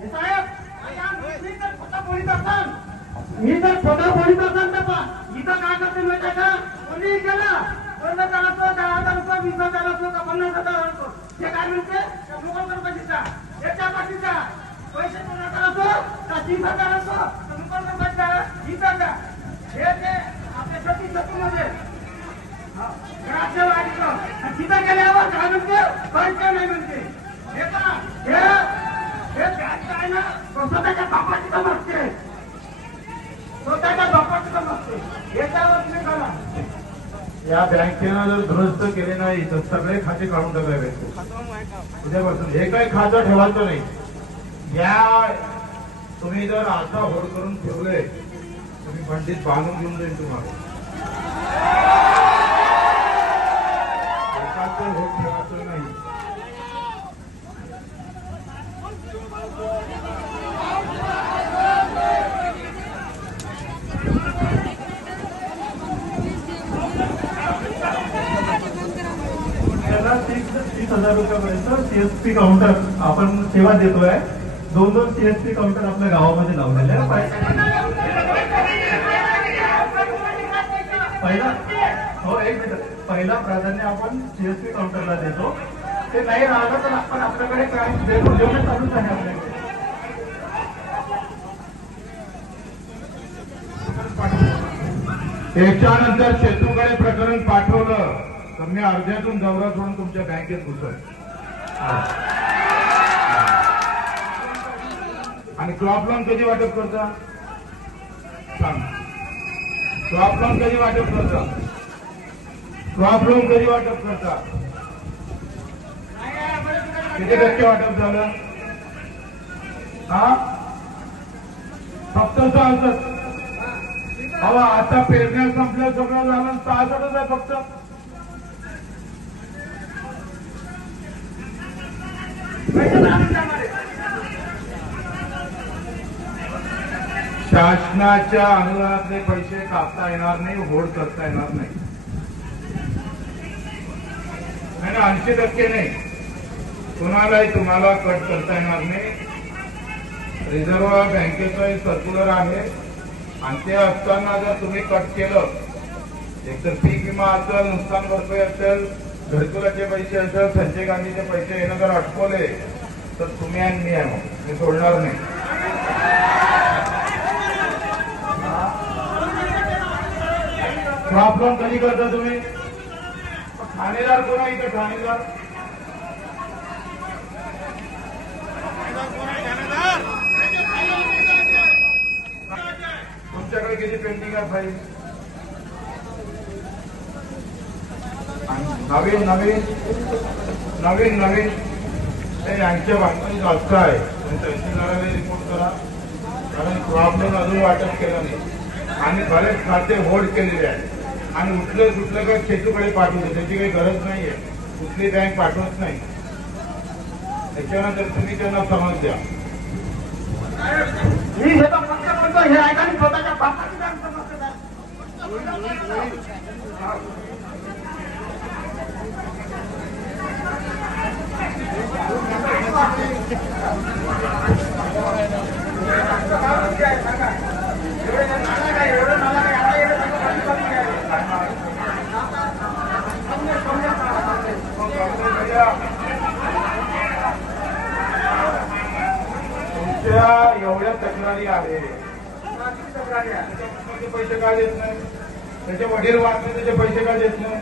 मी जर खोटा बोलीत असाल तर इथं काय करते माहिती का? कोणी केला 2,000 असो, 10,000 असो, 20,000 असो का 50,000 असो, ते काय म्हणते मुघल गणपतीचा याच्या पाठीचा पैसे 2,000 असो का 30,000 असो तर मुघल गणपतीचा इथं हे ते आपल्या सतीमध्ये तिथं गेल्यावर काय म्हणते पैसे नाही म्हणते. हे का हे काय ना स्वतःच्या बापाची काम असते, स्वतःच्या बापाची काम असते. याच्यावर तुम्ही करा. या बँकेनं जर दुरुस्त केले नाही तर सगळे खाते काढून टाकावे. उद्यापासून हे काही खातं ठेवायचं नाही. या तुम्ही जर आता होड करून ठेवले तुम्ही पंडित बांधून घेऊन जाईल तुम्हाला. होड ठेवायचं नाही. त्याला 30,000 रुपयापर्यंत सीएसपी काउंटर आपण सेवा देतोय. 2 सीएसपी काउंटर आपल्या गावामध्ये लावलेले आहे. पहिला प्राधान्य आपण सीएसपी काउंटरला देतो. ते नाही राहिलं तर आपण आपल्याकडे काय देणं चालूच आहे आपल्याकडे. त्याच्यानंतर शेतूकडे प्रकरण पाठवलं तर मी अर्ध्यातून दौरा सोडून तुमच्या बँकेत घुसल. आणि क्रॉप लोन कधी वाटप करता सांग. क्रॉप लोन कधी वाटप करता? क्रॉप लोन कधी वाटप करता? किती टक्के वाटप झालं? हा फक्त 66. अहो आता पेरण्या संपल्या सगळं झालं 66च आहे फक्त. शासनाच्या अनुदानातले पैसे कापता येणार नाही, होड करता येणार नाही. 80% नाही. कुणालाही तुम्हाला कट करता येणार नाही. रिझर्व्ह बँकेचं सर्क्युलर आहे आणि ते असताना जर तुम्ही कट केलं एकतर पीक विमा असेल, नुकसान भरपाई असेल, घरकुलाचे पैसे असेल, संजय गांधीचे पैसे येणं जर अटकवले तर तुम्ही आणि मी आहे मग मी सोडणार नाही. क्रॉप लोन कधी करता तुम्ही? ठाणेदार कोण आहे इथं? ठाणेदार तुमच्याकडे किती पेंटिंग आहे फाईल? नवीन नवीन नवीन नवीन ते यांच्या बांधणी जास्त आहे. तहसीलदाराने रिपोर्ट करा कारण क्रॉप लोन अजून वाटप केलं नाही आणि बरेच खाते होल्ड केलेले आहे आणि उठलं सुटलं का शेतूकडे पाठवते. त्याची काही गरज नाहीये. कुठली बँक पाठवत नाही. त्याच्यानंतर तुम्ही त्यांना समज द्या. मी हे तर फक्त म्हणतो हे ऐकाने स्वतःच्या बापाची काम समजते. तुमच्या एवढ्या तक्रारी आहे पैसे का देत नाही? त्याचे वडील वाचले त्याचे पैसे का देत नाही?